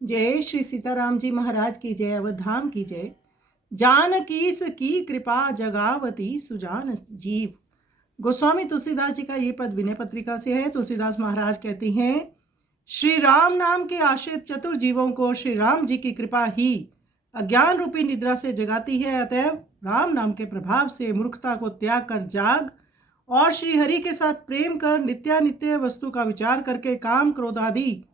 जय श्री सीताराम जी महाराज की जय, अवध धाम की जय। जानकीस की कृपा जगावती सुजान जीव। गोस्वामी तुलसीदास जी का ये पद विनय पत्रिका से है। तुलसीदास महाराज कहते हैं, श्री राम नाम के आश्रित चतुर जीवों को श्री राम जी की कृपा ही अज्ञान रूपी निद्रा से जगाती है। अतएव राम नाम के प्रभाव से मूर्खता को त्याग कर जाग और श्री हरि के साथ प्रेम कर नित्यानित्य वस्तु का विचार करके काम क्रोध आदि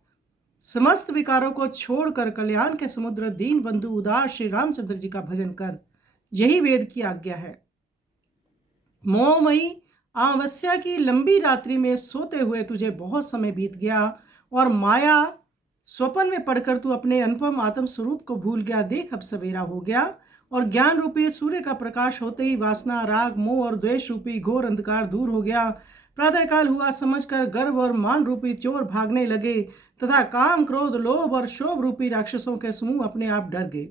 समस्त विकारों को छोड़कर कल्याण के समुद्र दीन बंधु उदार श्री रामचंद्र जी का भजन कर। यही वेद की आज्ञा है। मोहमयी अमावस्या की लंबी रात्रि में सोते हुए तुझे बहुत समय बीत गया और माया स्वप्न में पड़कर तू अपने अनुपम आत्म स्वरूप को भूल गया। देख, अब सवेरा हो गया और ज्ञान रूपी सूर्य का प्रकाश होते ही वासना, राग, मोह और द्वेष रूपी घोर अंधकार दूर हो गया। प्रातःकाल हुआ समझकर गर्व और मान रूपी चोर भागने लगे तथा काम, क्रोध, लोभ और शोभ रूपी राक्षसों के समूह अपने आप डर गए।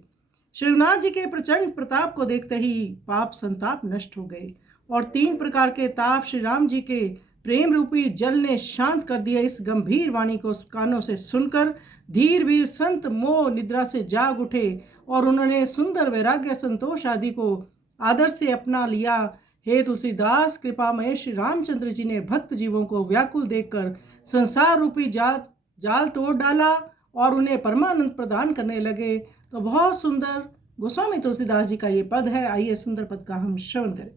श्री रघुनाथ जी के प्रचंड प्रताप को देखते ही पाप संताप नष्ट हो गए और 3 प्रकार के ताप श्री राम जी के प्रेम रूपी जल ने शांत कर दिया। इस गंभीर वाणी को कानों से सुनकर धीर वीर संत मोह निद्रा से जाग उठे और उन्होंने सुंदर वैराग्य, संतोष आदि को आदर से अपना लिया। हे तुलसीदास, कृपामय श्री रामचंद्र जी ने भक्त जीवों को व्याकुल देखकर संसार रूपी जाल तोड़ डाला और उन्हें परमानंद प्रदान करने लगे। तो बहुत सुंदर गोस्वामी तुलसीदास जी का ये पद है। आइए सुंदर पद का हम श्रवण करें।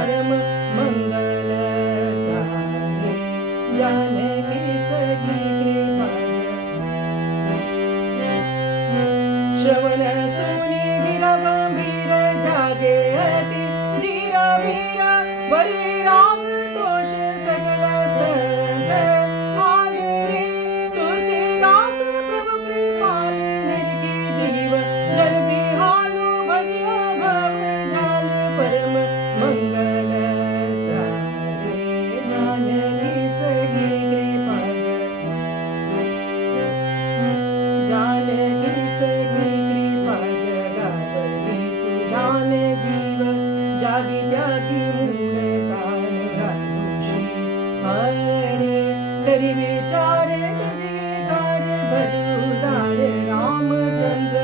परम मंगल चाहे, जानकी सखी कृपा श्रवण सुनि गिरा गंभीर, जागे अति धीरा वीरा, बरे राग तोष सकल संत आदरे, तुलसीदास प्रभु कृपाल, निरखी जीव जन बिहालो, भजिया भव जाल, परम मंगल चाहे, जानकी सखी कृपा जानकी सखी कृपा जगावती सुजान जीव, जागी त्यागी मूढ़ तान रानुषी हरे, करि विचार तज विकार, भजु उदार रामचंद्र